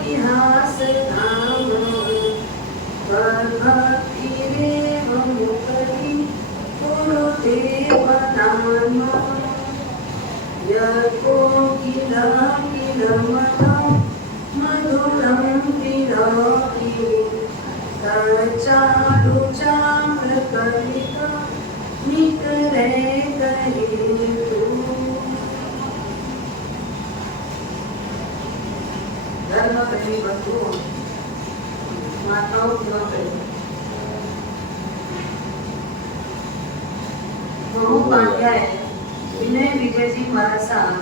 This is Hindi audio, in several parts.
परिहास धाम भक्तिरेव मुक्ति गुरुदेव नाम यकोकिलकिलमनं मधुरं विरति चारुचाम्रकलिका निकरे करेतु। धर्म प्रेमी बंधुओं, माताओं महोपाध्याय विनय विजय जी महाराज साहब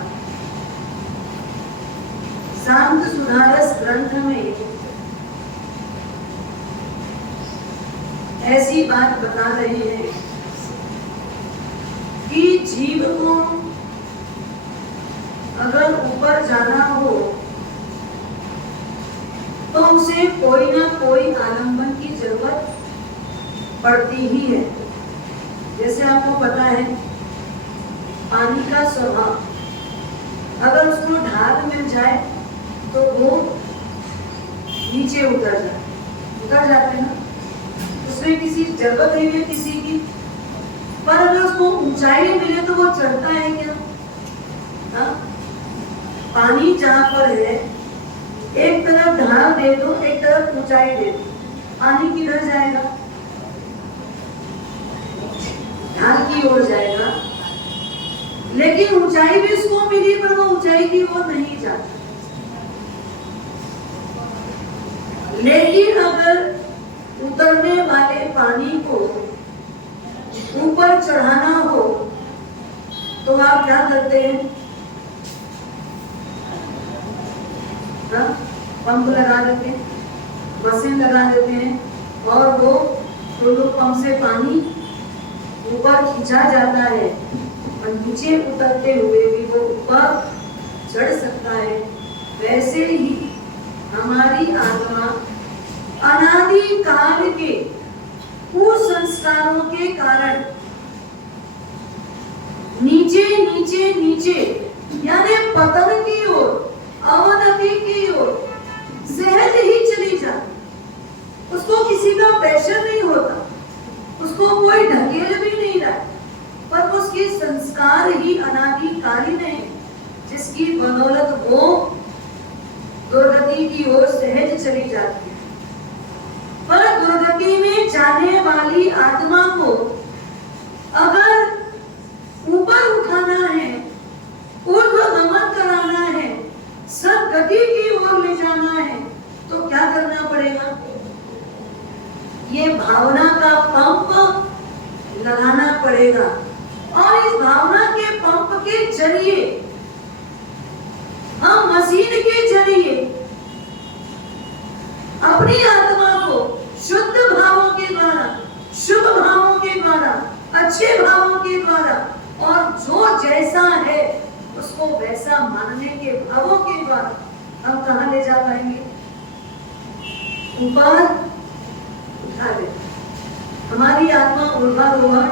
शांत सुधारस ग्रंथ में ऐसी बात बता रहे हैं कि जीव को अगर ऊपर जाना हो तो उसे कोई ना कोई आलंबन की जरूरत पड़ती ही है। जैसे आपको पता है पानी का स्वभाव, अगर उसको ढाल मिल जाए तो वो नीचे उतर जाते हैं ना, उसमें किसी जरूरत नहीं है किसी की। पर अगर उसको ऊंचाई मिले तो वो चढ़ता है क्या? हाँ? पानी जहाँ पर है एक तरफ ढाल दे दो, एक तरफ ऊंचाई दे दो, पानी किधर जाएगा? ढाल की ओर जाएगा। लेकिन ऊंचाई भी उसको मिली पर वो ऊंचाई की ओर नहीं जाता। लेकिन अगर उतरने वाले पानी को ऊपर चढ़ाना हो तो आप क्या करते हैं? पंप लगा देते हैं, मशीन लगा देते हैं और वो टोलो पंप से पानी ऊपर खींचा जाता है और नीचे उतरते हुए भी वो ऊपर चढ़ सकता है। वैसे ही हमारी आत्मा अनादि काल के कुसंस्कारों के कारण नीचे नीचे नीचे यानी पतन की ओर, अवनति की ओर सहज ही चली जाती। उसको किसी का प्रेशर नहीं होता, उसको कोई ढकेल भी नहीं रहा, पर उसके संस्कार ही अनादिकालीन है जिसकी बदौलत वो दुर्गति की ओर सहज चली जाती है। पर दुर्गति में जाने वाली आत्मा को अगर ऊपर उठाना है, ऊर्ध्वगमन कराना है, सद्गति की ओर ले जाना है तो क्या करना पड़ेगा? ये भावना का पंप लगाना पड़ेगा और इस भावना के पंप के जरिए हम मशीन के जरिए अपनी आत्मा को शुद्ध भावों के द्वारा, शुभ भावों के द्वारा, अच्छे भावों के द्वारा और जो जैसा है उसको वैसा मानने के भावों के द्वारा हम कहां ले जा पाएंगे? ऊपर उठा दे, हमारी आत्मा ऊर्ध्वारोहण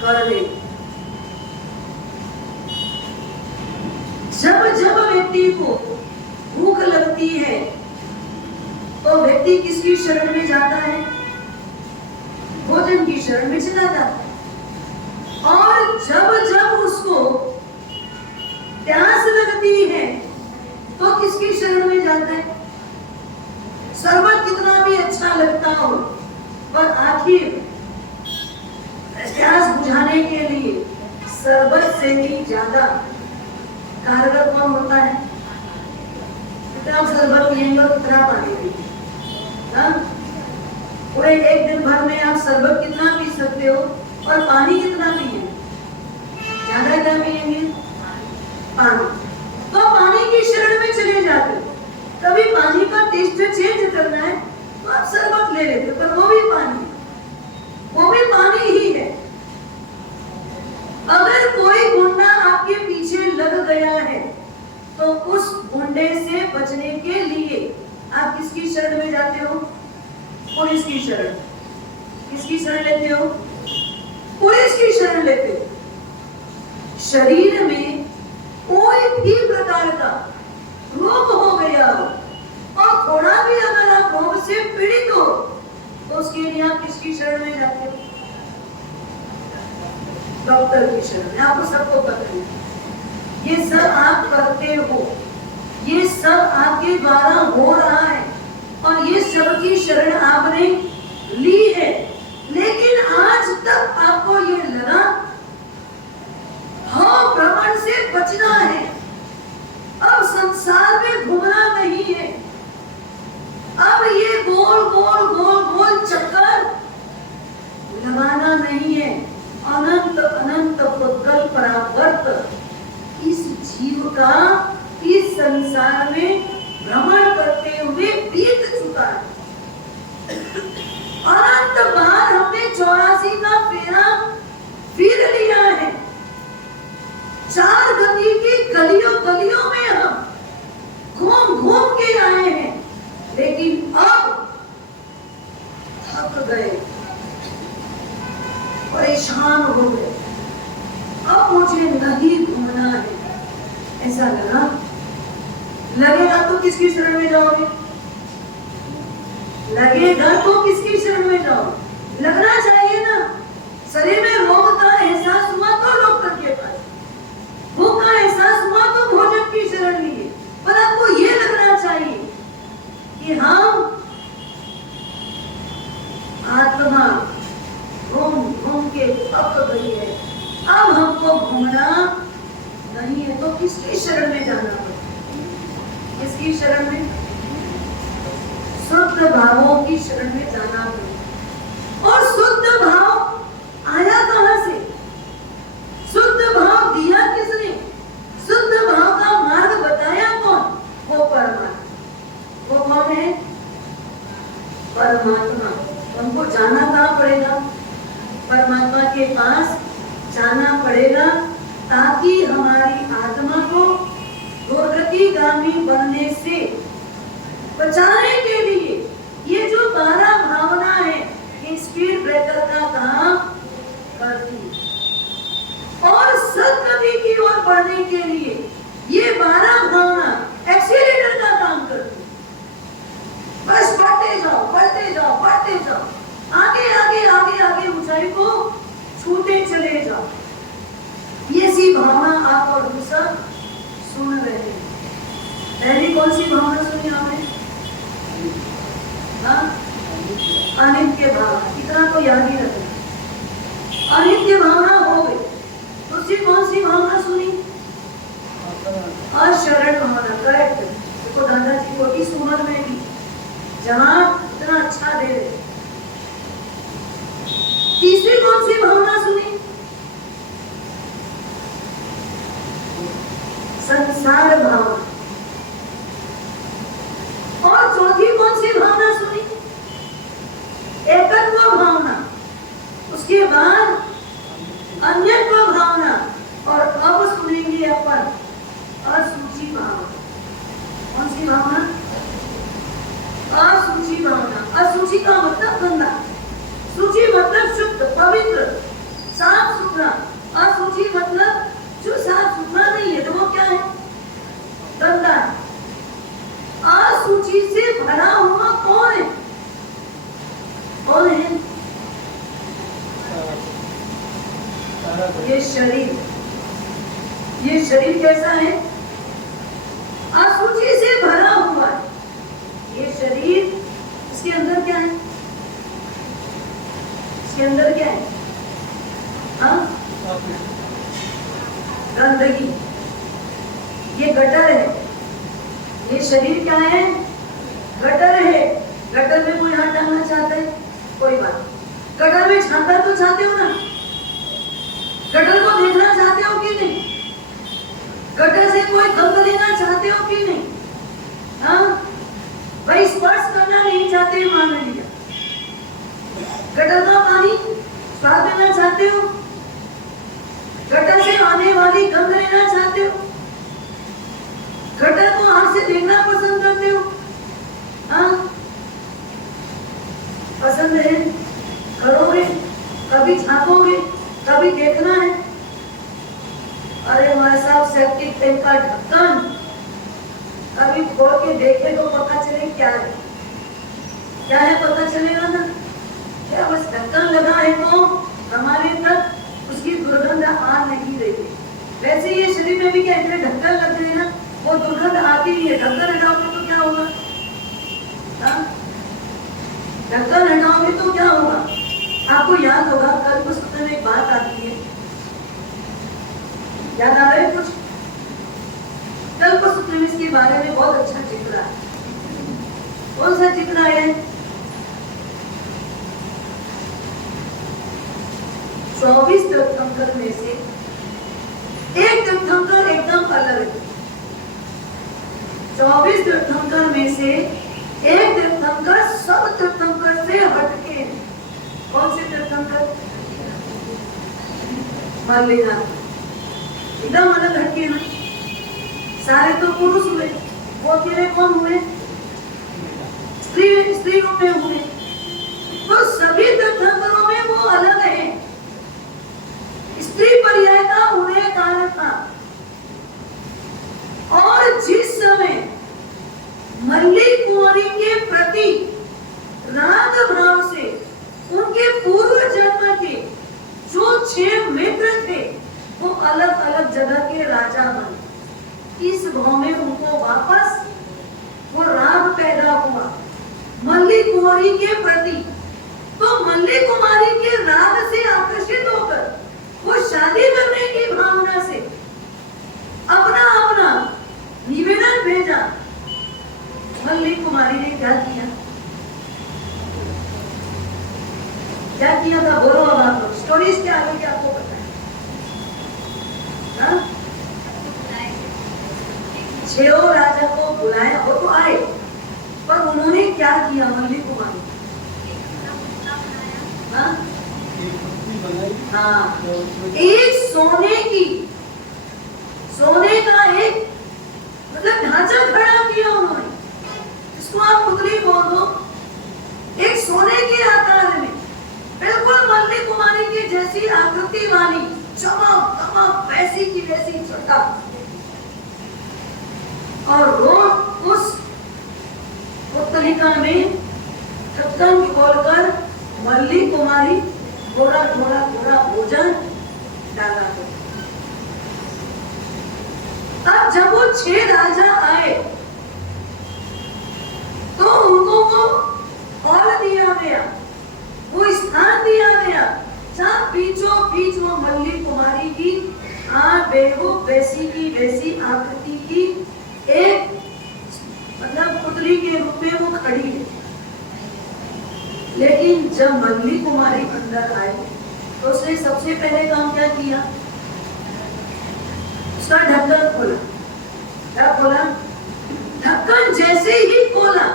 कर ले। जब जब व्यक्ति को भूख लगती है तो व्यक्ति किसकी शरण में जाता है? भोजन की शरण में चला जाता है। और जब जब उसको प्यास लगती है तो किसकी शरण में जाता है? शरबत कितना भी अच्छा लगता हो पर आखिर प्यास बुझाने के लिए शरबत से भी ज्यादा कारगर कौन होता है? जितना शरबत पिएंगे उतना पानी पिएंगे। पूरे एक दिन भर में आप शरबत कितना पी सकते हो और पानी कितना पिएंगे? ज्यादा क्या पिएंगे? पानी। तो पानी की शरण में चले जाते हो। कभी पानी का टेस्ट चेंज करना है तो आप शरबत ले लेते हो, पर वो भी पानी ही है। अगर कोई गुंडा आपके पीछे लग गया है तो उस गुंडे से बचने के लिए आप किसकी शरण में जाते हो? पुलिस की शरण। किसकी शरण लेते हो? पुलिस की शरण लेते हो। शरीर में कोई भी प्रकार का रोग हो गया हो और उसके लिए आप किसकी शरण में जाते हो? डॉक्टर की शरण में। आपको सबको पता है ये सब आप करते हो, ये सब आपके द्वारा हो रहा है और ये सब की शरण आपने ली है। लेकिन आज तक आपको ये लगा हाँ भ्रमण से बचना है, अब संसार में घूमना नहीं है, अब ये गोल गोल गोल गोल चक्कर लगाना नहीं है। अनंत अनंत पुद्गल परावर्त इस जीव का इस संसार में भ्रमण करते हुए बीत चुका है। अनंत बार हमने 84 का फेरा फिर लिया है। 4 गति की गलियों गलियों में हम घूम घूम के आए हैं, लेकिन अब थक गए, परेशान हो गए, अब मुझे नहीं घूमना है। ऐसा लगा, लगेगा तो किसकी शरण में जाओगे? लगेगा तो किसकी शरण में जाओगे? लगना चाहिए ना। शरीर में रोग का एहसास हुआ तो डॉक्टर के पास, भूख का एहसास हुआ तो भोजन की शरण लिए, पर आपको ये लगना चाहिए कि हम आत्मा घूम घूम के थक गई है, अब हमको घूमना नहीं है। तो किसकी शरण में जाना पड़ेगा? किसकी शरण में? शुद्ध भावों की शरण में जाना पड़ेगा। और शुद्ध भाव आया कहां से? शुद्ध भाव दिया किसने? शुद्ध भाव का मार्ग बताया कौन? वो परमात्मा। वो कौन है? परमात्मा। हमको जाना कहां पड़ेगा? परमात्मा के पास जाना पड़ेगा, ताकि हमारी आत्मा को दुर्गतिगामी बनने से बचाने के लिए ये जो 12 भावना है, ये स्पीड ब्रेकर का काम करती है। और सद्गति की ओर बढ़ने के लिए ये 12 भावना एक्सीलरेटर का काम करती है। बस बढ़ते जाओ, बढ़ते जाओ, बढ़ते जाओ, आगे आगे आगे आगे ऊंचाई को छूते चले जाओ। ये सी भावना आप और हम सब सुन रहे हैं। पहली कौन सी भावना सुनी आपने? अनित्य भावना। इतना तो याद ही रखना। अनित्य भावना हो गई। दूसरी कौन सी भावना सुनी? अशरण भावना। करेक्ट। देखो दादाजी को इस उम्र में भी जहां इतना अच्छा दे रहे। तीसरी कौन सी भावना सुनी? संसार भावना। और चौथी कौन सी भावना सुनी? एकत्व भावना। उसके बाद अन्यत्व भावना। और अब सुनेंगे अपन असूची भावना। कौन सी भावना? असूची भावना। असूची का मतलब गंदा, सूची मतलब शुद्ध, पवित्र, साफ सुथरा। असूची मतलब जो साफ सुथरा नहीं है, तो वो क्या है? गंदा। असूची से भरा हुआ कौन है? कौन है? ये शरीर। ये शरीर कैसा है? असूची से भरा हुआ है। ये शरीर, इसके अंदर क्या है? इसके अंदर क्या है? हाँ? गंदगी। ये गटर है। ये शरीर क्या है? गटर है। गटर में कोई हाथ डालना चाहता है? कोई बात। गटर में झांका तो चाहते हो ना? गटर को देखना चाहते हो कि नहीं? गटर से कोई गंध लेना चाहते हो कि नहीं? हाँ? भाई स्पर्श करना नहीं चाहते, मान लिया। गटर का पानी स्वाद लेना चाहते हो? गटर से आने वाली गंध लेना चाहते हो? गटर को आंख से देखना पसंद करते हो? हाँ? पसंद है? करोगे? कभी झांकोगे? कभी देखना है? अरे हमारे साहब सेप्टिक टैंक का ढक्कन कभी खोल के देखे तो पता चले क्या है। क्या है पता चलेगा ना? क्या बस ढक्कन लगा है तो हमारे तक उसकी दुर्गंध आ नहीं रही है। वैसे ये शरीर में भी क्या इतने ढक्कन लग गए ना, वो दुर्गंध आती ही है। ढक्कन हटाओगे तो क्या होगा? ढक्कन हटाओगे तो क्या होगा? आपको याद होगा कल पुस्तक में एक बात आती है, याद आ रहा है कुछ? कल पुस्तक में इसके बारे में बहुत अच्छा जिक्र है। कौन सा जिक्र है? 24 तीर्थंकर में से एक तीर्थंकर एकदम अलग है। 24 तीर्थंकर में से एक तीर्थंकर सब तीर्थंकर से हटके है। कौन से तीर्थंकर? मल्लिनाथ, एकदम अलग हटके ना। सारे तो पुरुष हुए, वो अकेले कौन हुए? स्त्री रूप में हुए। तो सभी तीर्थंकरों में वो अलग है। स्त्री पर्याय का उन्हें कारण था। और जिस समय मल्ली कुंवरी के प्रति राग भाव से उनके पूर्व जन्म के जो 6 मित्र थे वो अलग अलग जगह के राजा बने, इस भाव में उनको वापस वो राग पैदा हुआ मल्ली कुंवरी के प्रति। तो मल्ली कुमारी के राग से आकर्षित होकर वो शादी करने की भावना से अपना अपना निवेदन भेजा। मल्ली कुमारी ने क्या किया? क्या किया था? बोलो अब आप लोग। स्टोरीज क्या आगे क्या आपको पता है? हाँ? 6 राजा को बुलाया, वो तो आए, पर उन्होंने क्या किया? मल्ली कुमारी हाँ, एक सोने का एक मतलब ढांचा खड़ा किया उन्होंने, इसको आप पुतली बोल दो। एक सोने के आकार में बिल्कुल मल्ली कुमारी की जैसी आकृति वाली, चमक दमक वैसी की वैसी छटा। और रोज उस पुतलिका में ढक्कन खोलकर मल्ली कुमारी थोड़ा थोड़ा थोड़ा भोजन डाला। तब जब वो 6 राजा आए तो उनको वो हॉल दिया गया, वो स्थान दिया गया जहाँ बीचों बीच वो मल्ली कुमारी की बेहूब वैसी की वैसी आकृति की एक मतलब पुतली के रूप में वो खड़ी है। लेकिन जब मल्ली कुमारी अंदर आए तो उसने सबसे पहले काम क्या किया? उसका ढक्कन खोला। क्या खोला? ढक्कन जैसे ही खोला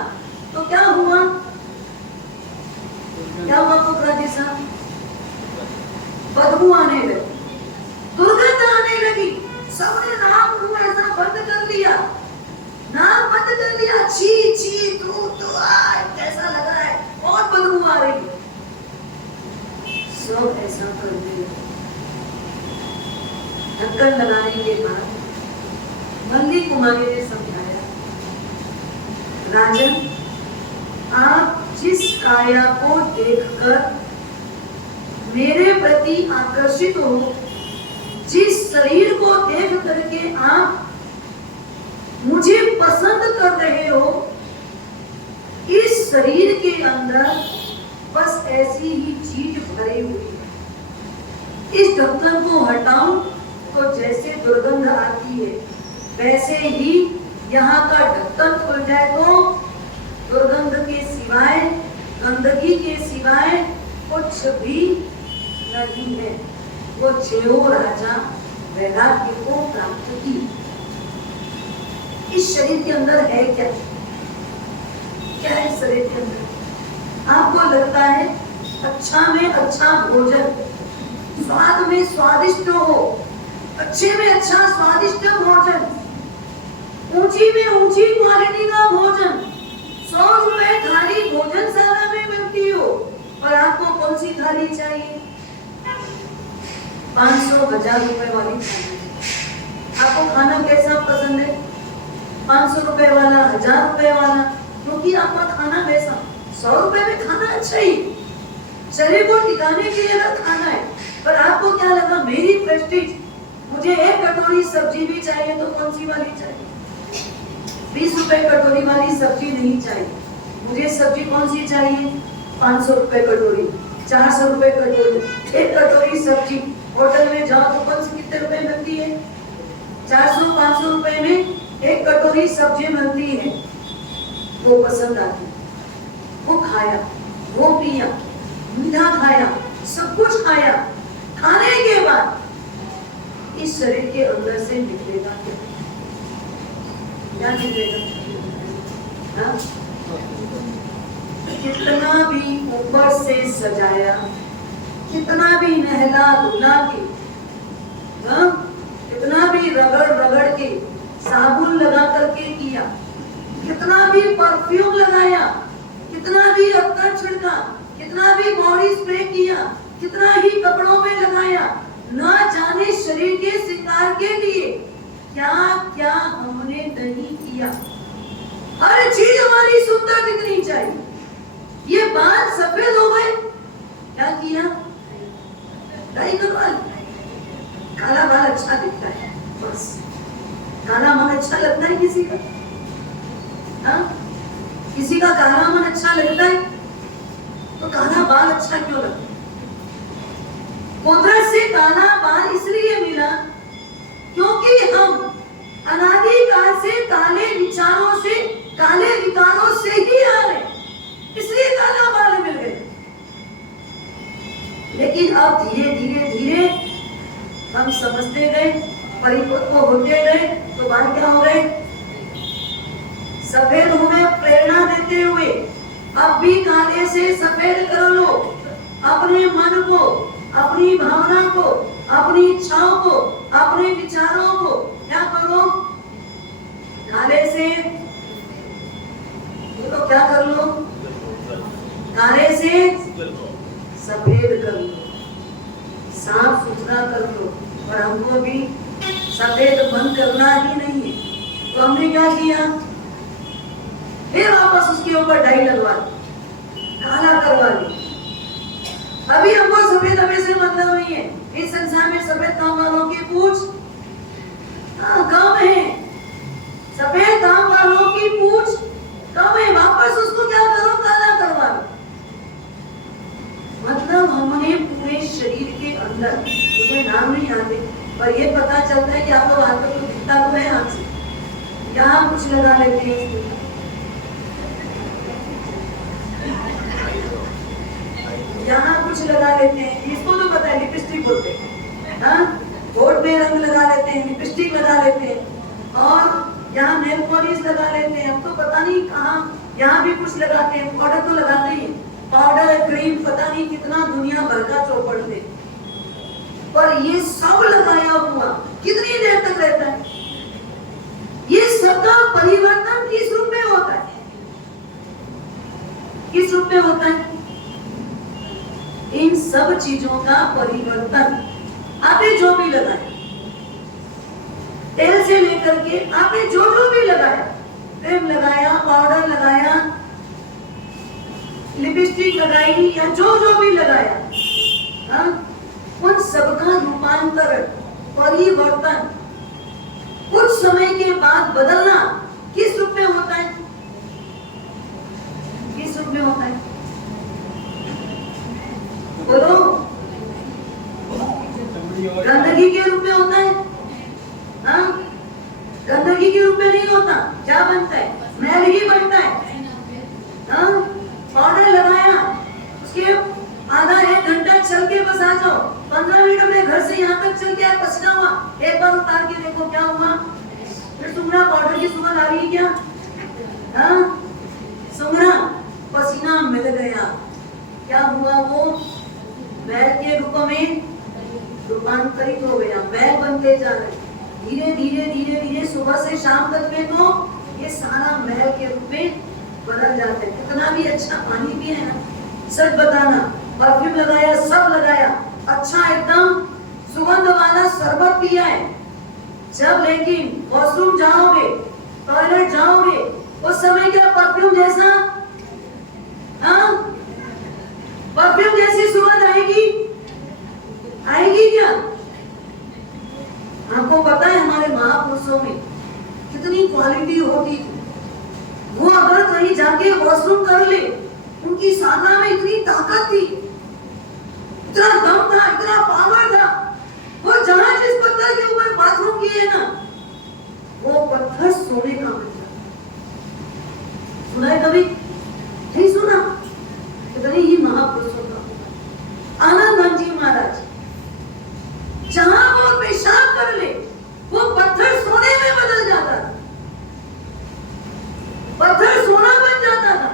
तो क्या हुआ? क्या हुआ पुत्र साहब? बदबू आने लगी, दुर्गंध आने लगी। सबने नाक मुंह ऐसा बंद कर लिया, नाक बंद कर लिया। छी छी तू कैसा लग रहा है, बहुत बदबू आ रही है। सब ऐसा करने लगे। ढक्कन लगाने के बाद मल्ली कुमारी ने समझाया, राजन आप जिस काया को देखकर मेरे प्रति आकर्षित हो, जिस शरीर को देख करके आप मुझे पसंद कर रहे हो, इस शरीर के अंदर बस ऐसी ही चीज भरी हुई है। इस ढक्कन को हटाऊं तो जैसे दुर्गंध आती है, वैसे ही यहाँ का ढक्कन खुल जाए तो दुर्गंध के सिवाय, गंदगी के सिवाय कुछ भी नहीं है। वो 6 राजा वैराग्य को प्राप्त की। इस शरीर के अंदर है क्या? क्या है शरीर के अंदर? आपको लगता है अच्छा में अच्छा भोजन, स्वाद में स्वादिष्ट हो, अच्छे में अच्छा स्वादिष्ट भोजन, ऊंची में ऊंची क्वालिटी का भोजन, 100 रुपए थाली भोजनशाला में मिलती हो, पर आपको कौन सी थाली चाहिए? 500-1000 रुपए वाली थाली। आपको खाना कैसा पसंद है? 500 रुपए वाला, 1000 रुपए वाला, क्योंकि आपका खाना वैसा। 100 रुपए में खाना अच्छा ही, शरीर को टिकाने के लिए अगर खाना है, पर आपको क्या लगा मेरी प्रेस्टीज, मुझे एक कटोरी सब्जी भी चाहिए तो कौन सी वाली चाहिए? 20 रुपए कटोरी वाली सब्जी नहीं चाहिए, मुझे सब्जी कौन सी चाहिए? 500 रुपए कटोरी, 400 रुपए कटोरी। एक कटोरी सब्जी होटल में जाओ तो कौन सी कितने रुपए मिलती है? 400-500 रुपए में एक कटोरी सब्जी मिलती है। वो पसंद आती, वो खाया, वो पिया, मीठा खाया, सब कुछ खाया। खाने के बाद इस शरीर के अंदर से निकलेगा क्या निकलेगा? हाँ? कितना भी ऊपर से सजाया, कितना भी नहला धुला के, हाँ? कितना भी रगड़ रगड़ के साबुन लगा करके किया, कितना भी परफ्यूम लगाया, कितना भी अत्तर छिड़का, कितना भी बॉडी स्प्रे किया, कितना ही कपड़ों में लगाया, ना जाने शरीर के श्रृंगार के लिए क्या क्या हमने नहीं किया। हर चीज हमारी सुंदर दिखनी चाहिए। ये बाल सफेद हो गए, क्या किया? डाई करवा ली। काला बाल अच्छा दिखता है, बस काला मन अच्छा लगता है किसी का? हाँ? किसी का काला मन अच्छा लगता है तो काला बाल अच्छा क्यों लगता है? कुदरत से काला बाल इसलिए मिला क्योंकि हम अनादिकाल से काले विचारों से, काले विकारों से ही आ रहे, इसलिए काला बाल मिल गए। लेकिन अब धीरे धीरे धीरे हम समझते गए, परिपक्व होते गए, तो बाल क्या हो गए? सफेद होने प्रेरणा देते हुए अब भी काले से सफेद कर लो अपने मन को, अपनी भावना को, अपनी इच्छाओं को, अपने विचारों को। क्या करो? काले से तो क्या कर लो? काले से सफेद कर लो, साफ सुथरा कर लो। और हमको भी सफेद बंद करना ही नहीं है, तो हमने क्या किया? फिर वापस उसके ऊपर डाई लगवा दी, काला करवा दी। अभी हमको सफेद हमें से मतलब नहीं है। इस संसार में सफेद काम वालों की पूछ कम है, सफेद काम वालों की पूछ कम है। वापस उसको क्या करो? काला करवा दो। मतलब हमने पूरे शरीर के अंदर, मुझे नाम नहीं आते, पर ये पता चलता है कि आप लोग हाथ में दिखता तो है हाथ से, यहाँ कुछ लगा लेते हैं, यहाँ कुछ लगा लेते हैं, इसको तो पता है लिपस्टिक बोलते हैं। हाँ, होठ में रंग लगा लेते हैं, लिपस्टिक लगा लेते हैं, और यहाँ नेल पॉलिश लगा लेते हैं। अब तो पता नहीं कहाँ यहाँ भी कुछ लगाते हैं, पाउडर तो लगाते ही, पाउडर क्रीम पता नहीं कितना दुनिया भर का चौपड़ दे, पर ये सब लगाया हुआ कितनी देर तक रहता है? ये सबका परिवर्तन किस रूप में होता है? किस रूप में होता है? इन सब चीजों का परिवर्तन आपने जो भी लगाया, तेल से लेकर के आपने जो भी लगाया, क्रीम लगाया, पाउडर लगाया, लिपस्टिक लगाई, या जो भी लगाया, हाँ? उन सबका रूपांतरण, परिवर्तन कुछ समय के बाद बदलना किस रूप में होता है? किस रूप में होता है? बोलो। गंदगी के रूप में होता है? हाँ? गंदगी के रूप में नहीं होता। क्या बनता है? मैल ही बनता है। हाँ? पाउडर लगाया, उसके आधा एक घंटा चल के बस आ जाओ, 15 मिनट में घर से यहाँ तक चल के आए, पसीना हुआ, एक बार उतार के देखो क्या हुआ? फिर सुंघना, पाउडर की सुगंध आ रही है क्या? हाँ? सुंघना, पसीना मिल गया, क्या हुआ? वो मैल के रूप में रूपांतरित हो गया, मैल बनते जा रहे, धीरे धीरे धीरे धीरे सुबह से शाम तक में तो ये सारा मैल के रूप में बदल जाते हैं। कितना भी अच्छा पानी पिए ना, सच बताना, परफ्यूम लगाया, सब लगाया, अच्छा एकदम सुगंध वाला शरबत पिया है, जब लेकिन वॉशरूम जाओगे, टॉयलेट जाओगे, उस समय क्या परफ्यूम जैसा, हाँ, परफ्यूम जैसी कि जाके वॉशरूम कर ले। उनकी साधना में इतनी ताकत थी, इतना दम था, इतना पावर था। वो जहां जिस पत्थर के ऊपर बाथरूम किए ना, वो पत्थर सोने का बन जाता। सुना है कभी? नहीं सुना? कितने ही महापुरुषों का। आनंद जी महाराज जहां वो पेशाब कर ले, वो पत्थर सोने में बदल जाता था, पत्थर सोना बन जाता था।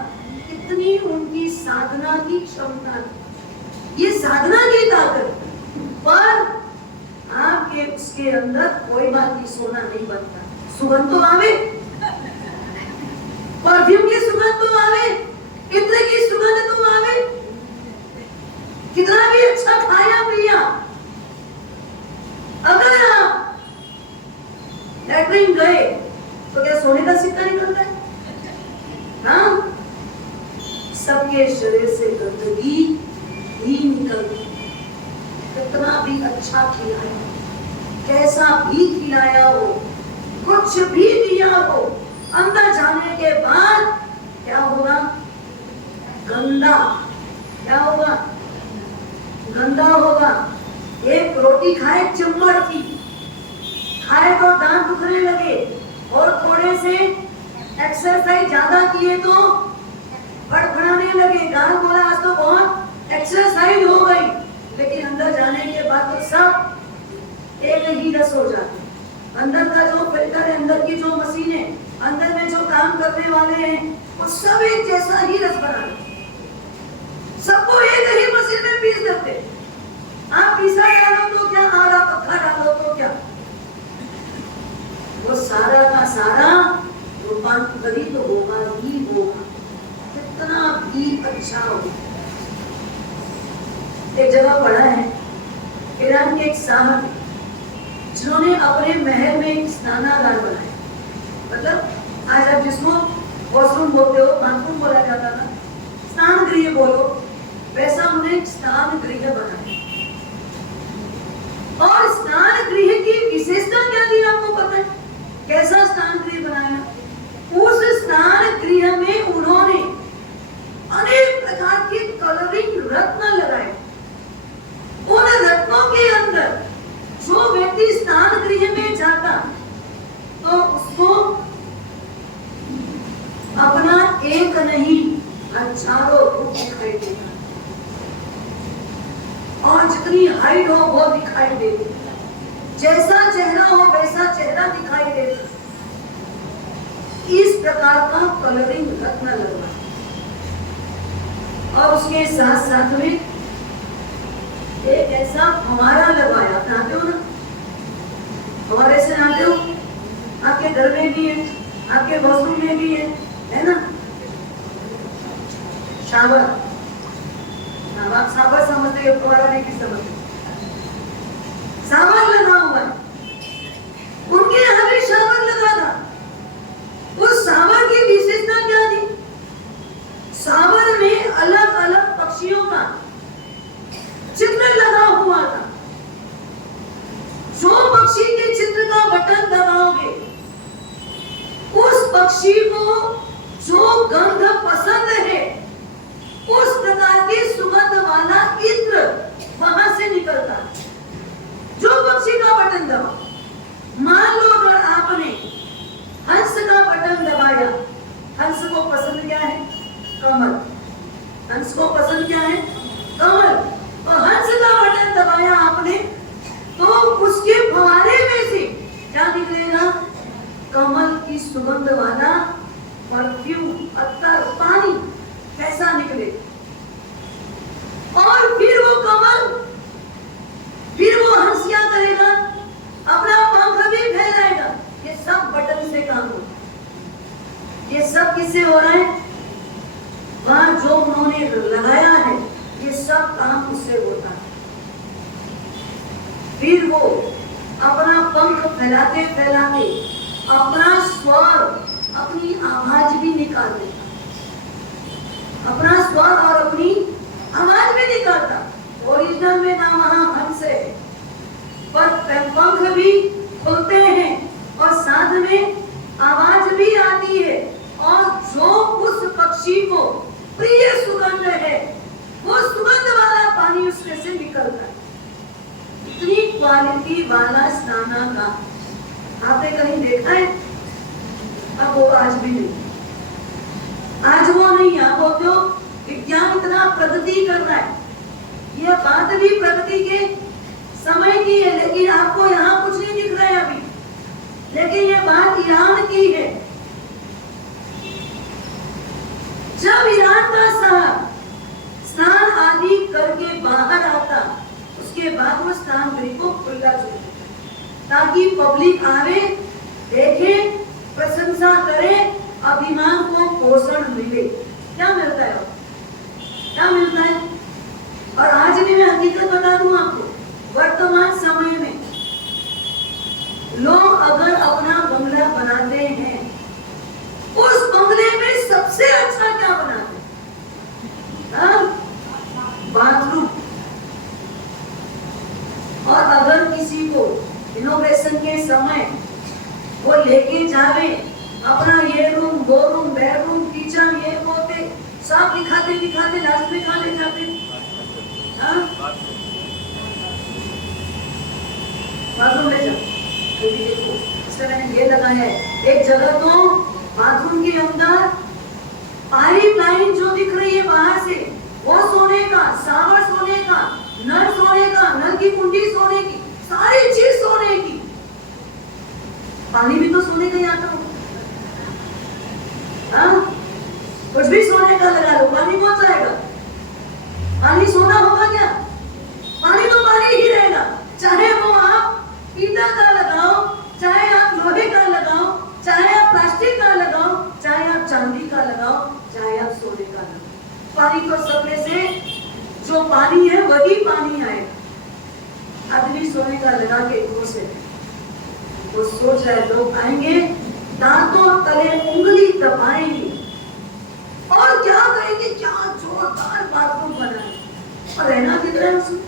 इतनी उनकी साधना की क्षमता थी। ये साधना की ताकत। पर आपके उसके अंदर कोई बात नहीं, सोना नहीं बनता। सुगंध तो आवे, परफ्यूम की सुगंध तो आवे, इत्र की सुगंध तो आवे, कितना भी अच्छा खाया पिया, अगर आप लैट्रिन गए तो क्या सोने का सिक्का निकलता है? हाँ, सबके शरीर से गंदगी ही निकलती। कितना भी अच्छा खिलाया, कैसा भी खिलाया हो, कुछ भी दिया हो, अंदर जाने के बाद क्या होगा? गंदा। क्या होगा? गंदा होगा। एक रोटी खाए चम्मड़ की, खाए तो दांत दुखने लगे, और थोड़े से एक्सरसाइज ज्यादा किए तो फड़फड़ाने लगे। गाल बोला आज तो बहुत एक्सरसाइज हो गई, लेकिन अंदर जाने के बाद तो सब एक ही रस हो जाते। अंदर का जो फिल्टर है, अंदर की जो मशीनें, अंदर में जो काम करने वाले हैं, वो सब एक जैसा ही रस बना रहे, सबको एक ही मशीन में पीस देते। आप पीसा डालो तो क्या, आरा पत्थर डालो तो क्या, वो सारा का सारा रूपांतरित होगा ही होगा, कितना भी अच्छा हो। एक जगह पढ़ा है, ईरान के एक साहब जिन्होंने अपने महल में एक स्नानागार बनाया। मतलब आज आप जिसको वॉशरूम बोलते हो, बाथरूम बोला जाता था, स्नान गृह बोलो, वैसा उन्होंने एक स्नान गृह बनाया। और स्नान गृह की विशेषता क्या थी आपको पता है? कैसा स्नान गृह बनाया? उस स्नान गृह में उन्होंने अनेक प्रकार के कलरिंग रत्न लगाए। उन रत्नों के अंदर जो व्यक्ति स्नान गृह में जाता तो उसको अपना एक नहीं हजारों रूप दिखाई देता, और जितनी हाइट हो वो दिखाई देती, जैसा चेहरा हो वैसा चेहरा दिखाई देता। इस प्रकार का कलरिंग रत्न लगवा, और उसके साथ साथ में एक ऐसा फव्वारा लगवाया। नहाते हो ना, फव्वारे से नहाते हो, आपके घर में भी है, आपके वॉशरूम में भी है ना? शावर, आप शावर समझते हो, फव्वारा नहीं किस समझते? शावर लगा हुआ है, उनके यहाँ भी शावर लगा था। उस शावर की विशेषता क्या थी? शावर में अलग अलग पक्षियों का चित्र लगा हुआ था। जो पक्षी के चित्र का बटन दबाओगे, उस पक्षी को जो गंध पसंद है, उस प्रकार के सुगंध वाला इत्र वहां से निकलता है। जो पक्षी का बटन दबाओ, मान लो अगर आपने हंस का बटन दबाया, हंस को पसंद क्या है? कमल। हंस को पसंद क्या है? कमल। और हंस का बटन दबाया आपने, तो उसके फव्वारे में से क्या निकलेगा? कमल की सुगंध वाला परफ्यूम, अत्तर, पानी कैसा निकले। और फिर वो कमल, फिर वो हंस क्या करेगा? अपना पंख भी फैलाएगा। ये सब बटन से काम हो, ये सब किससे हो रहा है? वहां जो उन्होंने लगाया है, ये सब काम उससे होता है। फिर वो अपना पंख फैलाते फैलाते अपना स्वर, अपनी आवाज भी निकाल देता, अपना स्वर और अपनी आवाज भी निकालता। ओरिजिनल में ना वहां हंस है, पर पंख भी खुलते हैं और साथ में आवाज भी आती है, और जो उस कहाँ? आपने कहीं देखा है? अब वो आज भी नहीं, आज वो नहीं। आप बोलते हो विज्ञान इतना प्रगति कर रहा है, ये बात भी प्रगति के समय की है, लेकिन आपको यहाँ कुछ नहीं दिख रहा है अभी। लेकिन ये बात ईरान की है। जब ईरान का साहब स्नान आदि करके बाहर आता, उसके बाद वो स्नान गृह को खुला छोड़ता, ताकि पब्लिक आवे, देखे, प्रशंसा करे, अभिमान को पोषण मिले। क्या मिलता है? क्या मिलता है? और आज भी मैं हकीकत बता दूं आपको, वर्तमान समय में लोग अगर अपना बंगला बनाते हैं, उस बंगले में सबसे अच्छा क्या बनाते हैं? बाथरूम। और अगर किसी को इनोवेशन के समय वो लेके जावे अपना ये रूम, वो रूम, बेडरूम, किचन, ये वो सब दिखाते लास्ट में खा ले जाते। बाथरूम ले जाओ, देखो इसमें मैंने ये लगा है। एक जगह तो बाथरूम के अंदर पाइप लाइन जो दिख रही है बाहर से, वो सोने का, शावर सोने का, नल सोने का, नल की कुंडी सोने की, सारी चीज सोने की। पानी भी तो सोने का ही आता हो। कुछ भी सोने का लगा लो, पानी पहुंच जाएगा। पानी सोना होगा क्या? पानी तो पानी ही रहेगा, चाहे वो आप पीतल का लगाओ, चाहे आप लोहे का लगाओ, चाहे आप प्लास्टिक का लगाओ, चाहे आप चांदी का लगाओ, चाहे आप सोने का लगाओ। पानी तो सब में से जो पानी है वही पानी है। आदमी सोने का लगा के खुश है, वो सोच रहे लोग आएंगे, दांतों तले उंगली दबाएंगे और क्या कहेंगे, क्या जोरदार बाथरूम बना है। और रहना कितना है उसमें?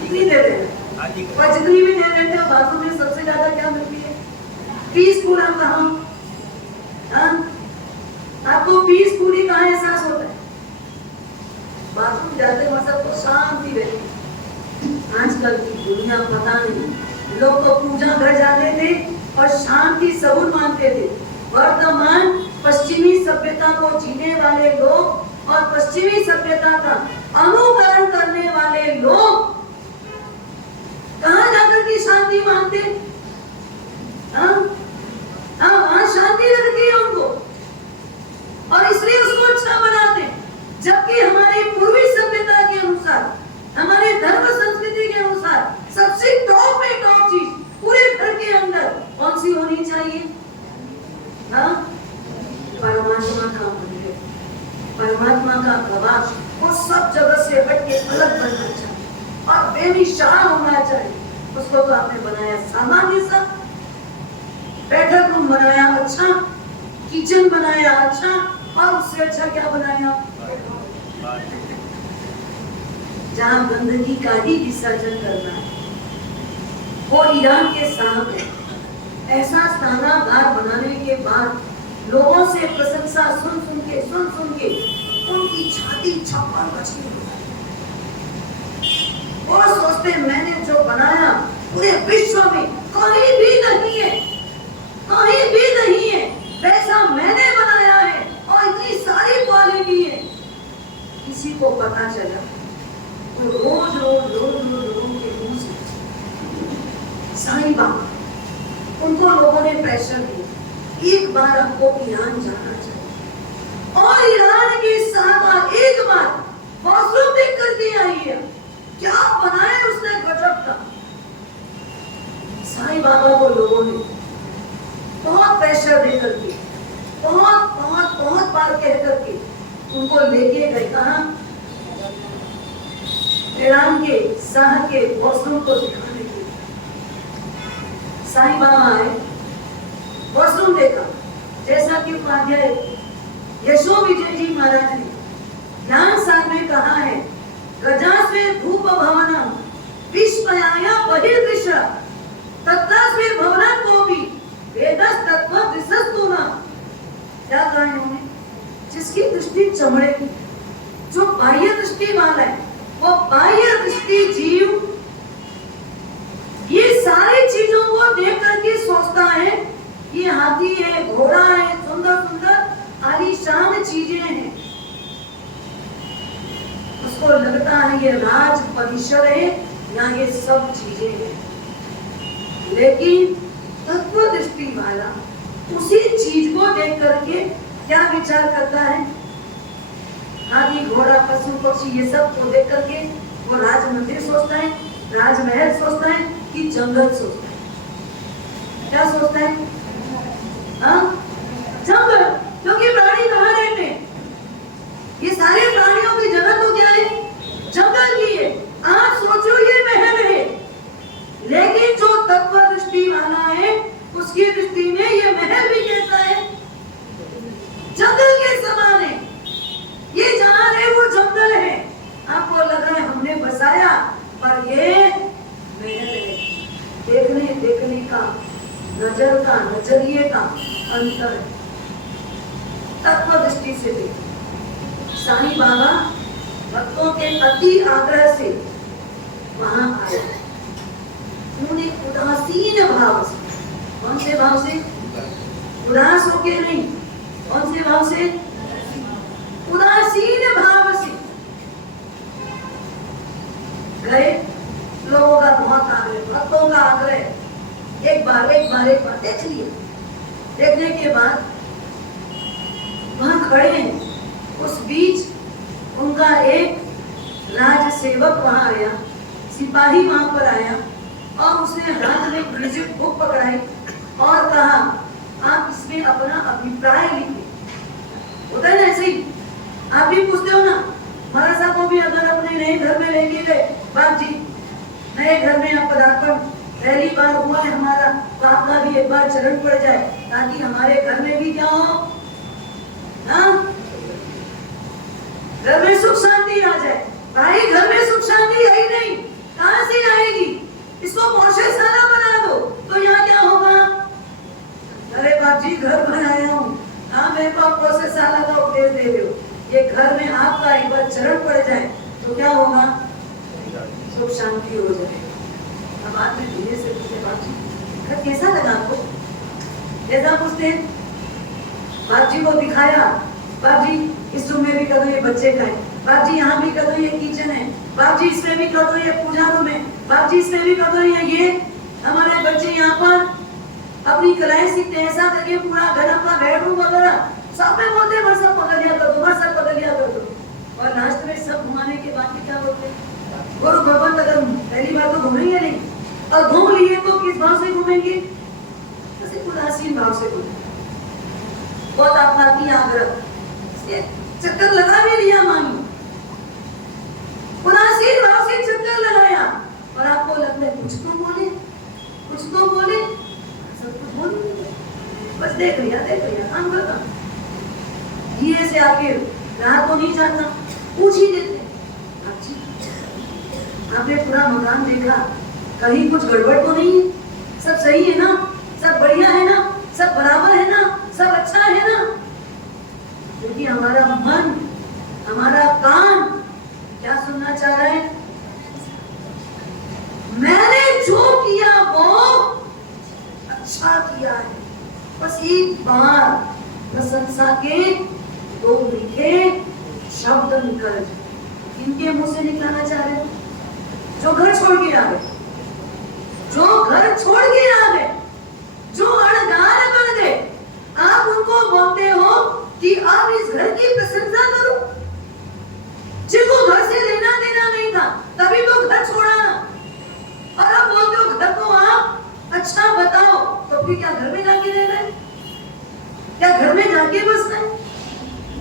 कितनी दे रहे हैं? और जितनी भी दे रहे हैं, बाथरूम में सबसे ज्यादा क्या मिलती है? पीसफुल। हम कहाँ? आपको पीसफुली कहाँ एहसास होता है? बाथरूम जाते वहां सबको शांति रहती। आजकल की दुनिया पता नहीं, लोग तो पूजा घर जाते थे और शांति सबूत मानते थे। वर्तमान पश्चिमी सभ्यता को जीने वाले लोग और पश्चिमी सभ्यता का अनुकरण करने वाले लोग कहाँ जाकर की शांति मानते? वहां शांति लगती है उनको और इसलिए उसको अच्छा बनाते। जबकि हमारी पूर्वी सभ्यता के अनुसार, हमारे धर्म संस्कृति के अनुसार सबसे टॉप में टॉप चीज पूरे घर के अंदर कौन सी होनी चाहिए? परमात्मा का मंदिर, परमात्मा का कवाच। वो सब जगह से हट के अलग बनना चाहिए और बेमिसाल होना चाहिए। उसको तो आपने बनाया सामान्य सा, बैठक रूम बनाया अच्छा, किचन बनाया अच्छा, और उससे अच्छा क्या बनाया? जहां गंदगी का ही विसर्जन करना है। वो ईरान के सामने ऐसा स्नानागार बनाने के बाद लोगों से प्रशंसा सुन सुन के उनकी छाती छप्पर बची। वो सोचते मैंने जो बनाया पूरे विश्व में कहीं भी नहीं है, कहीं भी नहीं है वैसा मैंने बनाया है और इतनी सारी क्वालिटी है। किसी को पता चला तो रोज लोगों के मुंह से साईं बाबा, उनको लोगों ने प्रेशर दिया, एक बार आपको ईरान जाना चाहिए। और ईरान के साथ एक बार वॉशरूम देख करके आई है, क्या बनाया उसने गजब का। साईं बाबा को लोगों ने बहुत प्रेशर दे करके, बहुत बार कह करके उनको लेके गए। कहा? ईरान के शहर के वॉशरूम को दिखाने के लिए साईं बाबा आए, वॉशरूम देखा। जैसा कि उपाध्याय यशो विजय जी महाराज ने ज्ञान सार में कहा है, गजास्वे धूप भवनम विस्मयाय बहिर्दृश तत्रास्वे भवनं कोपि वेदस तत्व विसस्तु न। क्या कहा उन्होंने? जिसकी दृष्टि चमड़े की, जो बाह्य दृष्टि वाला है, वो बाह्य दृष्टि जीव ये हाथी है, घोड़ा है, सुंदर सुंदर आलीशान चीजें हैं। उसको लगता है ये राज परिसर है, यहाँ ये सब चीजें हैं। लेकिन तत्व दृष्टि वाला उसी चीज को देख करके क्या विचार करता है? हाथी घोड़ा पशु पक्षी ये सब को देख करके वो राज मंदिर सोचता है, राजमहल सोचता है कि जंगल सोचता है? क्या सोचता है? जंगल। क्योंकि प्राणी कहाँ रहते हैं? ये सारे प्राणियों की जगह तो क्या है? जंगल की है। आप सोचो ये महल है, लेकिन जो तत्व दृष्टि वाला है उसकी दृष्टि में ये महल भी कैसा है? जंगल के समान है। ये जहां है वो जंगल है। आपको लग रहा है हमने बसाया, पर ये महल है। देखने का, नजर का, नजरिए का अंतर है। तत्व दृष्टि से देखो। साईं बाबा भक्तों के अति आग्रह से वहां आए। उन्होंने उदासीन भाव से, कौन से भाव से? उदास होके नहीं, कौन से भाव से? उदासीन भाव से गए। लोगों का बहुत आग्रह, भक्तों का आग्रह, एक बार देख लिया। देखने के बाद वहां खड़े हैं। उस बीच उनका एक राज सेवक वहां आया, सिपाही वहां पर आया और उसने हाथ में विजिट बुक पकड़ाई और कहा आप इसमें अपना अभिप्राय लिखिए। होता है ना ऐसे ही, आप भी पूछते हो ना, महाराज साहब को भी अगर अपने नए घर में लेके गए, बाप जी नए घर में आप पदार्पण पहली बार हुआ है हमारा, तो आपका भी एक बार चरण पड़ जाए ताकि हमारे घर में भी क्या हो, घर में सुख शांति आ जाए। भाई घर में सुख शांति है ही नहीं, कहां से आएगी? इसको पौषशाला बना दो तो यहाँ क्या होगा? अरे बाप जी घर बनाया हूँ, हाँ मेरे को पौषशाला का उपदेश दे रहे हो। ये घर में आपका एक बार चरण पड़ जाए तो क्या होगा? सुख शांति हो जाए। अब बाद में धीरे से पूछे बाप जी घर कैसा लगा आपको? ऐसा पूछते बाप जी को दिखाया, बाप जी इस रूम में भी कर दो ये बच्चे का है, बाप जी यहाँ भी कर दो ये किचन है, बाप जी इसमें भी कर दो ये पूजा रूम है, बाप जी इसमें भी कर दो ये हमारे बच्चे यहाँ पर अपनी कलाएं सीखते हैं। ऐसा करके पूरा घर अपना बेडरूम वगैरह सब में बोलते हैं सब पकड़ लिया कर दो, सब पकड़ लिया कर दो। और लास्ट में सब घुमाने के बाद क्या बोलते हैं? गुरु भगवान अगर पहली बार तो घूमेंगे नहीं, और घूम लिए तो किस भाव से घूमेंगे? उदासीन भाव से घूमेंगे। बहुत आपकी आग्रह चक्कर लगा भी लिया, मानी उदासीन भाव से चक्कर लगाया और आपको लगता है कुछ तो बोले, सब कुछ बोले, बस देख लिया काम करता। धीरे से आके रहा तो नहीं जाता, पूछ ही देते आपने पूरा मकान देखा, कहीं कुछ गड़बड़ तो नहीं है? सब सही है ना? सब बढ़िया है ना? सब बराबर है ना? सब अच्छा है ना? क्योंकि हमारा मन, हमारा कान क्या सुनना चाह रहा है? मैंने जो किया वो अच्छा किया है। बस एक बार प्रशंसा के दो मीठे शब्द निकल जाए। इनके मुंह से निकालना चाह रहे हो? जो घर छोड़ के आ गए, जो अड़गार बन गए, आप उनको बोलते हो कि आप इस घर की प्रशंसा करो। जिनको घर से लेना देना नहीं था तभी तो घर छोड़ा ना, और आप बोलते हो घर को आप अच्छा बताओ, तो फिर क्या घर में जाके रहना है? क्या घर में जाके बसना है?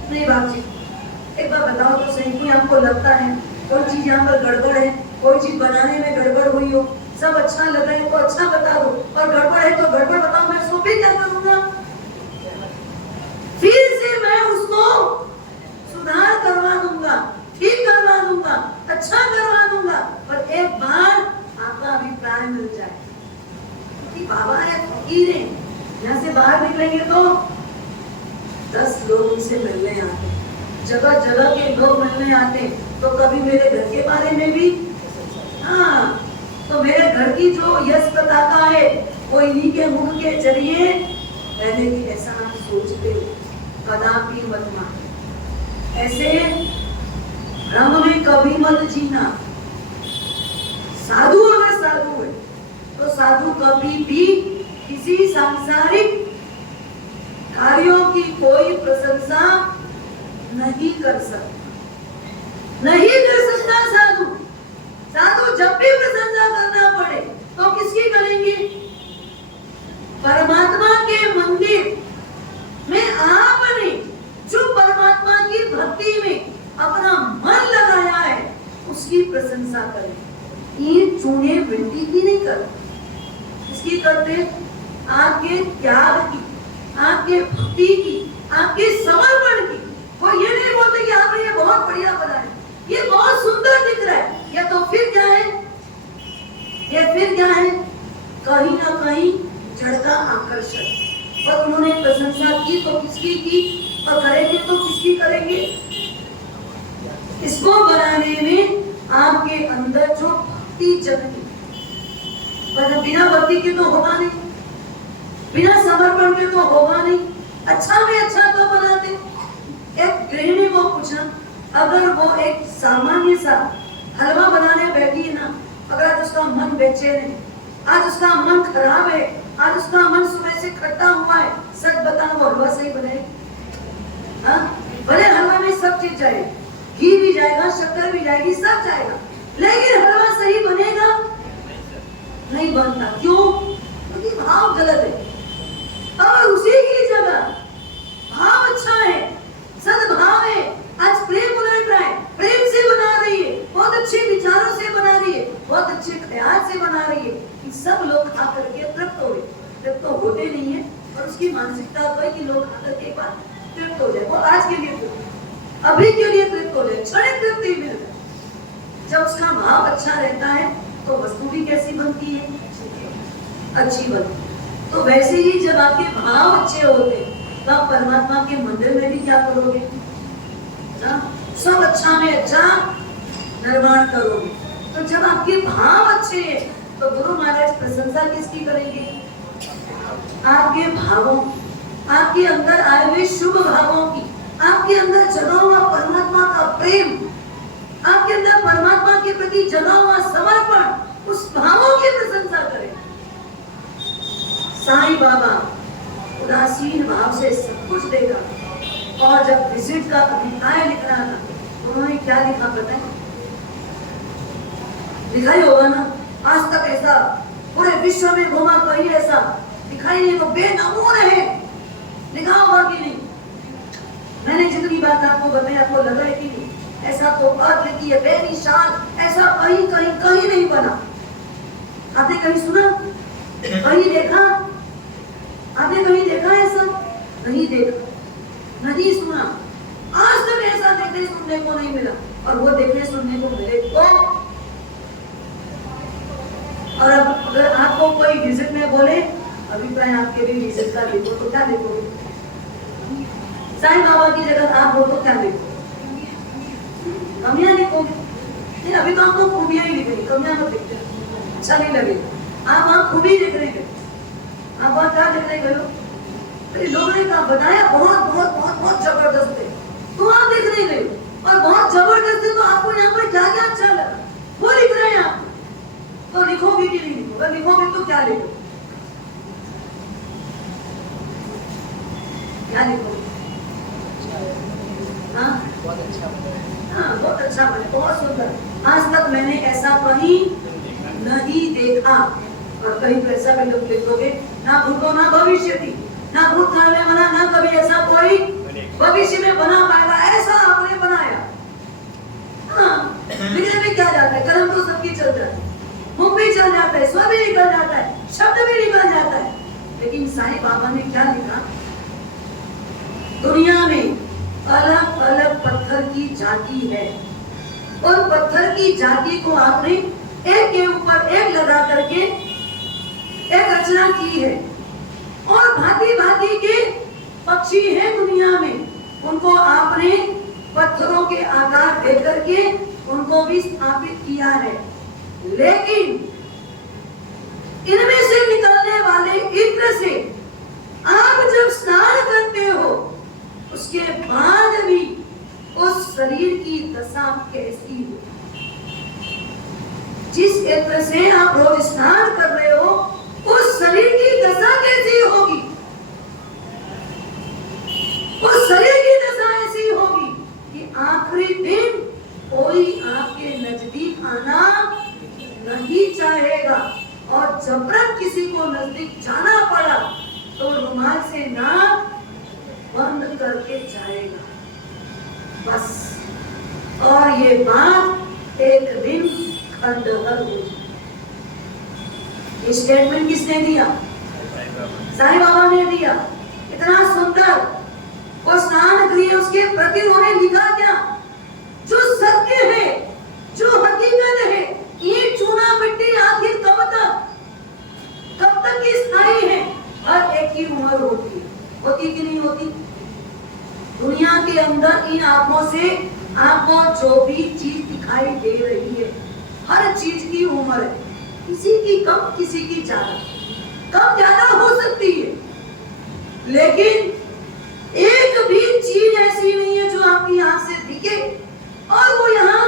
नहीं बाप जी एक बार बताओ तो सही, कोई आपको लगता है कोई चीज यहाँ पर गड़बड़ है, कोई चीज बनाने में गड़बड़ हुई हो, सब अच्छा लग रहा है तो अच्छा बता दो, और गड़बड़ है तो गड़बड़ बताओ, मैं उसको भी क्या करूंगा? फिर से मैं उसको सुधार करवा दूंगा, ठीक करवा दूंगा, अच्छा करवा दूंगा, पर एक बार आपका अभिप्राय मिल जाए कि बाबा है फकीर है, यहाँ से बाहर निकलेंगे तो 10 लोग उनसे मिलने आते, जगह जगह के लोग मिलने आते, तो कभी मेरे घर के बारे में भी, हाँ तो मेरे घर की जो यश पताका है वो इन्हीं के मुख के जरिए पहले भी ऐसा आप सोचते हो, कदापि मत मानो। ऐसे भ्रम में कभी मत जीना। साधु अगर साधु है तो साधु कभी भी किसी सांसारिक कार्यों की कोई प्रशंसा नहीं कर सकता, नहीं कर सकता साधु। साधु जब भी प्रशंसा करना पड़े तो किसकी करेंगे? परमात्मा के मंदिर में आपने जो परमात्मा की भक्ति में अपना मन लगाया है उसकी प्रशंसा करें। ये चूने मिट्टी की नहीं करते, इसकी करते आपके त्याग की, आपके भक्ति की, आपके समर्पण की। वो ये नहीं बोलते कि आपने ये बहुत बढ़िया बनाया, ये बहुत सुंदर दिख रहा है, ये तो फिर क्या है, ये फिर क्या है, कहीं ना कहीं जड़ का आकर्षण। और उन्होंने प्रशंसा की तो किसकी की, और करेंगे तो किसकी करेंगे? इसको बनाने में आपके अंदर जो भक्ति जगती, पर बिना भक्ति के तो होगा नहीं, बिना समर्पण के तो होगा नहीं। अच्छा में अच्छा तो बनाते। एक गृहिणी को पूछा, अगर वो एक सामान्य सा हलवा बनाने बैठी है ना, अगर आज उसका मन बेचैन है, आज उसका मन खराब है, आज उसका मन सुबह से खट्टा हुआ है, सच बताना वो हलवा सही बनेगा? भले हलवा में सब चीज जाएगी, घी भी जाएगा, शक्कर भी जाएगी, सब जाएगा, लेकिन हलवा सही बनेगा? नहीं बनता। क्यों? क्योंकि भाव गलत है। और उसी की जगह भाव अच्छा है, सद्भाव है, आज प्रेम उलट रहा है, प्रेम से बना रही है, बहुत अच्छे विचारों से बना रही है, बहुत अच्छे ख्याल से बना रही है, सब लोग खा करके तृप्त हो गए। तृप्त तो होते नहीं है, और उसकी मानसिकता है कि लोग खा करके एक बार तृप्त हो जाए, वो आज के लिए तृप्त, अभी के लिए तृप्त हो जाए, क्षणिक तृप्ति मिल जाए। जब उसका भाव अच्छा रहता है तो वस्तु भी कैसी बनती है? अच्छी बनती है। तो वैसे ही जब आपके भाव अच्छे होते तो आप परमात्मा के मंदिर में भी क्या करोगे? सब अच्छा में अच्छा निर्माण करोगे। तो जब आपके भाव अच्छे हैं तो गुरु महाराज प्रशंसा किसकी करेंगे? आपके भावों, आपके अंदर आए हुए शुभ भावों की, आपके अंदर जगा हुआ परमात्मा का प्रेम, आपके अंदर परमात्मा के प्रति जगा हुआ समर्पण, उस भावों की प्रशंसा करें। साईं बाबा उदासीन भाव से सब कुछ देखा, और जब विजिट का अभिप्राय लिख रहा था उन्होंने क्या लिखा पता है? लिखा ही होगा ना, आज तक ऐसा पूरे विश्व में घूमा, कहीं ऐसा दिखाई नहीं, तो बेनमून है, लिखा होगा कि नहीं? मैंने जितनी बात आपको बताई, आपको लगा है कि नहीं? ऐसा तो अद्वितीय बेमिसाल ऐसा कहीं कहीं कहीं नहीं बना। आपने कहीं सुना, कहीं देखा? आपने कहीं देखा ऐसा? नहीं देखा, नहीं सुना, आज तक ऐसा देखने सुनने को नहीं मिला। और वो देखने सुनने को मिले तो, और अब अगर आपको कोई विजिट में बोले अभिप्राय आपके भी विजिट का देखो, तो क्या देखोगे? साईं बाबा की जगह आप हो तो क्या देखो? कमियां लिखोगे? नहीं, अभी तो आपको खूबियां ही लिख रही, कमियां मत लिखते, अच्छा नहीं लगेगा। आप वहां खूबी लिख रहे थे, आप वहां क्या लिख रहे हो? लोगों ने कहा बताया बहुत बहुत बहुत बहुत जबरदस्त है, तो आप लिख रहे गए, और बहुत जबरदस्त है तो आपको यहाँ पर क्या क्या अच्छा लगा वो लिख रहे हैं आप। तो लिखोगे कि नहीं लिखोगे? लिखोगे तो क्या लिखोगे? क्या लिखोगे? हाँ बहुत अच्छा बने, बहुत सुंदर। आज तक मैंने ऐसा कहीं नहीं देखा, और कहीं तो ऐसा भी लोग लिखोगे, ना भूतो ना भविष्य थी, ना भूतकाल में बना, ना कभी ऐसा कोई भविष्य में बना पाएगा, ऐसा आपने बनाया। हाँ, लिखने में क्या जाता है? कलम तो सबकी चल जाती है, मुख भी चल जाता है, स्वर भी निकल जाता है, शब्द भी निकल जाता है, लेकिन साईं बाबा ने क्या लिखा? दुनिया में अलग अलग पत्थर की जाति है, और पत्थर की जाति को आपने एक के ऊपर एक लगा करके एक रचना की है, और भांति भांति के पक्षी हैं दुनिया में, उनको आपने पत्थरों के आकार दे करके उनको भी स्थापित किया है। लेकिन इनमें से निकलने वाले इत्र से आप जब स्नान करते हो उसके बाद भी उस शरीर की दशा कैसी हो? जिस क्षेत्र से आप रोज स्नान कर रहे हो उस शरीर की दशा कैसी होगी? उस शरीर की दशा ऐसी होगी कि आखिरी दिन कोई आपके नजदीक आना नहीं चाहेगा, और जबरन किसी को नजदीक जाना पड़ा तो रुमाल से नाक बंद करके जाएगा, बस। और ये बात एक दिन खंडहर हो जाए। स्टेटमेंट किसने दिया? साईं बाबा ने दिया। इतना सुंदर वो स्नान गृह, उसके प्रति उन्होंने लिखा क्या? जो सत्य है, जो हकीकत है, ये चूना मिट्टी आखिर कब तक की स्थायी है? हर एक की उम्र होती है, होती कि नहीं होती? दुनिया के अंदर इन आंखों से आपको जो भी चीज दिखाई दे रही है, हर चीज की उम्र है, किसी की कम, किसी की ज्यादा, कम ज्यादा हो सकती है, लेकिन एक भी चीज ऐसी नहीं है जो आपकी आंख से दिखे और वो यहाँ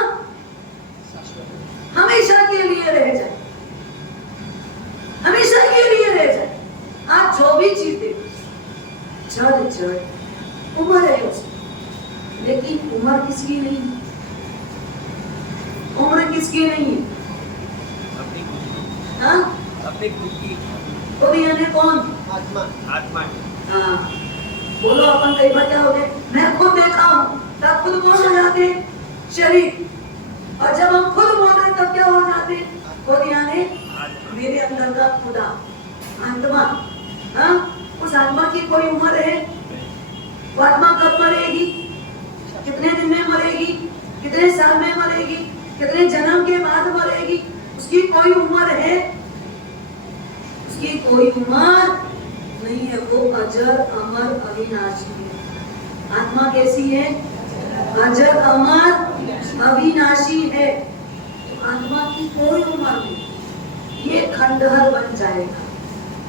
हमेशा के लिए रह जाए, हमेशा के लिए रह जाए। आप जो भी चीज देखो, जड़ उम्र है उसकी, लेकिन उम्र किसकी नहीं है? उम्र किसकी नहीं है? अपनी खुद की। खुद यानी कौन? आत्मा। हाँ, बोलो। अपन कई बार क्या होते, मैं खुद देखा हूँ, तब खुद कौन हो जाते? शरीर। और जब हम खुद बोल रहे तब क्या हो जाते? खुद यानी मेरे अंदर का खुदा, आत्मा। हाँ, उस आत्मा की कोई उम्र है? वो आत्मा कब मरेगी? कितने दिन में मरेगी? कितने साल में मरेगी? कितने जन्म के बाद मरेगी? उसकी कोई उम्र है? उसकी कोई उम्र नहीं है। वो अजर अमर अविनाशी है। आत्मा कैसी है? अजर अमर अविनाशी है। आत्मा की कोई उम्र नहीं, ये खंडहर बन जाएगा।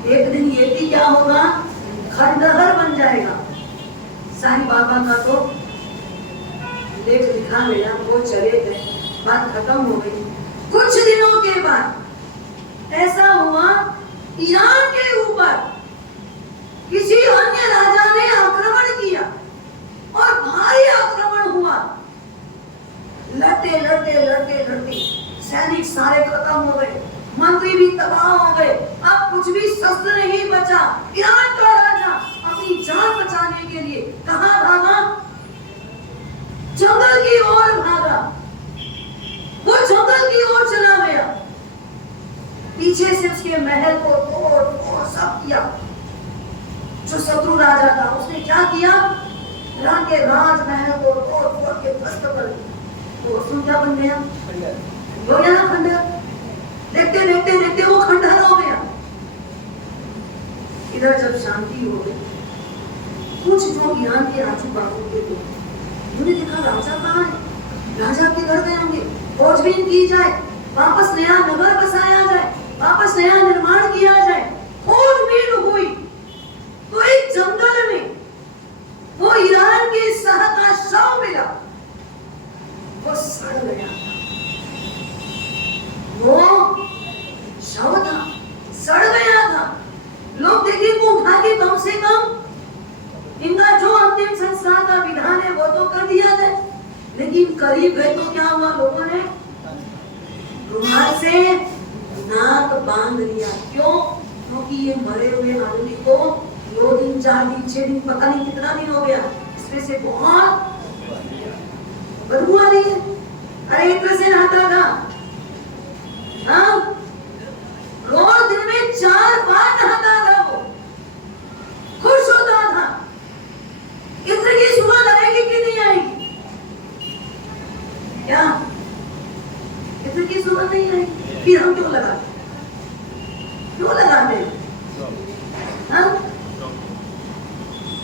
एक दिन ये भी क्या होगा? खंडहर बन जाएगा। साईं बाबा का तो लेख लिखा गया, वो चले गए, बात खत्म हो गई। कुछ दिनों के बाद ऐसा हुआ, ईरान के ऊपर किसी अन्य राजा ने आक्रमण किया और भारी आक्रमण हुआ। लड़ते लड़ते लड़ते लड़ते सैनिक सारे खत्म हो गए, मंत्री भी तबाह हो गए, अब कुछ भी शस्त्र नहीं बचा। ईरान का राजा अपनी जान बचाने के लिए कहां भागा? जंगल की ओर भागा। वो जंगल की ओर चला गया, पीछे से उसके महल को तोड़ सब किया। जो शत्रु राजा था उसने क्या किया? ईरान के राजमहल को तोड़ के ध्वस्त कर दिया। तो उसमें क्या बन गया? हो गया ना खंडहर। देखते देखते देखते वो खंडहर हो गया। इधर जब शांति हो गई, कुछ जो ईरान के आजू बाजू के लोग, उन्होंने देखा राजा कहाँ है? राजा के घर गए होंगे, खोजबीन की जाए, वापस नया नगर बसाया जाए, वापस नया निर्माण किया जाए। खोजबीन हुई तो एक जंगल में वो ईरान के शाह का शव मिला। वो सड़ गया था, वो शव था, सड़ गया था। लोग देखे को उठा के कम से कम इनका जो अंतिम संस्कार का विधान है वो तो कर दिया जाए, लेकिन करीब गए तो क्या हुआ? लोगों ने रुमाल से नाक बांध लिया। क्यों? क्योंकि ये मरे हुए आदमी को 2 दिन 4 दिन 6 दिन पता नहीं कितना दिन हो गया, इसमें से बहुत बदबू आ रही है। अरे इत्र से नहाता था, हाँ, रोज दिन में 4 बार नहाता था, वो खुश होता था। इत्र की सुगंध आएगी कि नहीं आएगी? क्या इत्र की सुगंध नहीं आएगी? फिर हम क्यों लगाते? क्यों लगाते? हाँ,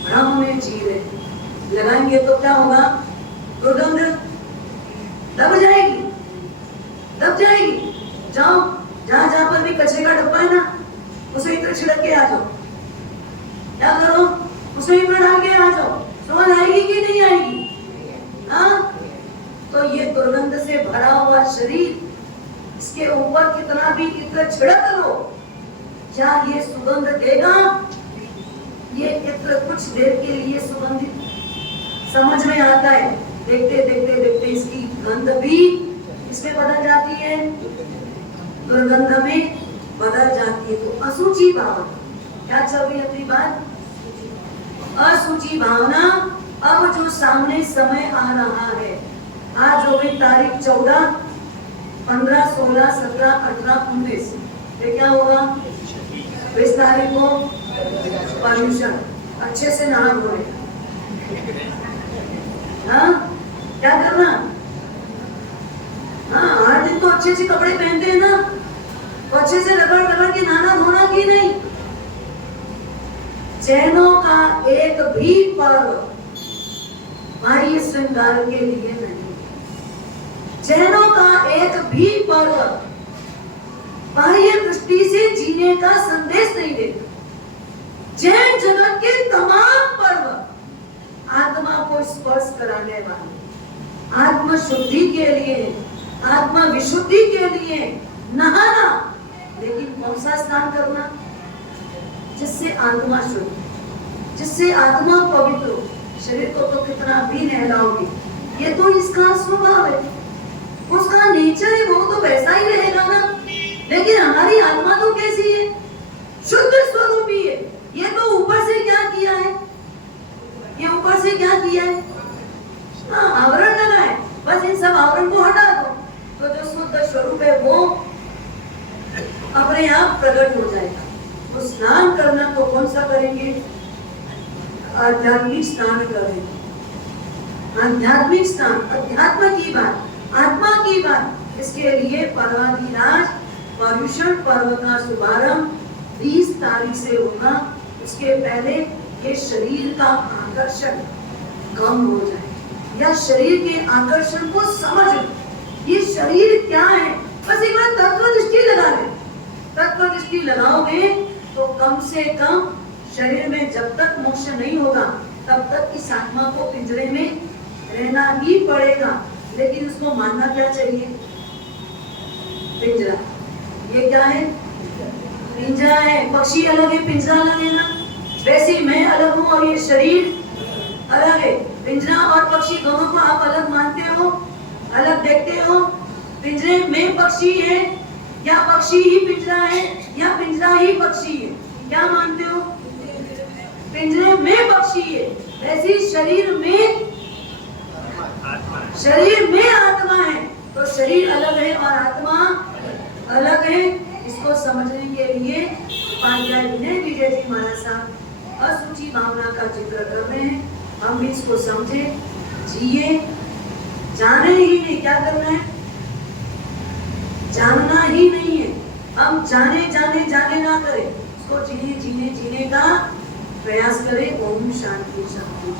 ब्रह्म में जीव है, लगाएंगे तो क्या होगा? दुर्गंध दब जाएगी, दब जाएगी। जाओ जहां जहां पर भी कचरे का डब्बा है ना, उसे इत्र छिड़क के आ जाओ। क्या करो, उसमें भी डाल के आ जाओ, समझ आएगी कि नहीं आएगी? हाँ, तो ये दुर्गंध से भरा हुआ शरीर, इसके ऊपर कितना भी इत्र छिड़क लो, क्या ये सुगंध देगा? ये इत्र कुछ देर के लिए सुगंधित समझ में आता है, देखते देखते देखते इसकी गंध भी इसमें बदल जाती है, दुर्गंध में बदल जाती है। तो अशुचि भावना, क्या चल रही है अपनी बात? अशुचि भावना। अब जो सामने समय आ रहा है, आज हो गई तारीख 14, 15, 16, 17, 18, 19, ये क्या होगा? 20 तारीख को पर्यूषण, अच्छे से नहा धोए। हाँ, क्या करना? हाँ, हर दिन तो अच्छे से कपड़े पहनते हैं ना, तो अच्छे से रगड़ के नहाना धोना की नहीं। जैनों का एक भी पर्व बाह्य श्रृंगार के लिए नहीं, जैनों का एक भी पर्व बाह्य दृष्टि से जीने का संदेश नहीं देता। जैन जगत के तमाम पर्व आत्मा को स्पर्श कराने वाले, आत्म शुद्धि के लिए, आत्मा विशुद्धि के लिए नहाना। लेकिन कौन सा स्नान करना? जिससे आत्मा शुद्ध, जिससे आत्मा पवित्र हो। शरीर को तो कितना भी नहलाओगे, ये तो इसका स्वभाव है, उसका नेचर है, वो तो वैसा ही रहेगा ना। लेकिन हमारी आत्मा तो कैसी है? शुद्ध स्वरूपी है। ये तो ऊपर से क्या किया है? ये ऊपर से क्या किया है? हाँ, आवरण लगा है, बस इन सब आवरण को हटा दो, तो जो शुद्ध स्वरूप है वो अपने आप प्रकट हो जाएगा। तो स्नान करना तो कौन सा करेंगे? आध्यात्मिक स्नान करेंगे, आध्यात्मिक स्नान, अध्यात्म की बात, आत्मा की बात। इसके लिए पर्वाधिराज पर्यूषण पर्व का शुभारंभ 20 तारीख से होगा। उसके पहले ये शरीर का आकर्षण कम हो जाए, या शरीर के आकर्षण को समझ लो, ये शरीर क्या है, बस एक बार तत्व दृष्टि लगा ले। तत्व दृष्टि लगाओगे तो कम से कम शरीर में जब तक मोक्ष नहीं होगा तब तक इस आत्मा को पिंजरे में रहना ही पड़ेगा। लेकिन उसको मानना क्या चाहिए? पिंजरा। ये क्या है? पिंजरा है। पक्षी अलग है, पिंजरा अलग है ना। वैसे मैं अलग हूँ और ये शरीर अलग है। पिंजरा और पक्षी दोनों को आप अलग मानते हो, अलग देखते हो। पिंजरे में पक्षी है, या पक्षी ही पिंजरा है, या पिंजरा ही पक्षी है? क्या मानते हो? पिंजरे में पक्षी है। वैसे शरीर में आत्मा है। तो शरीर अलग है और आत्मा अलग है। इसको समझने के लिए उपाध्याय विनय विजय जी महाराज साहब अशुचि भावना का जिक्र कर रहे हैं। हम भी इसको समझे, जिए, जाने ही नहीं। क्या करना है? जानना ही नहीं है। हम जाने जाने जाने ना करें, उसको जीने जीने जीने का प्रयास करें। ओम शांति शांति।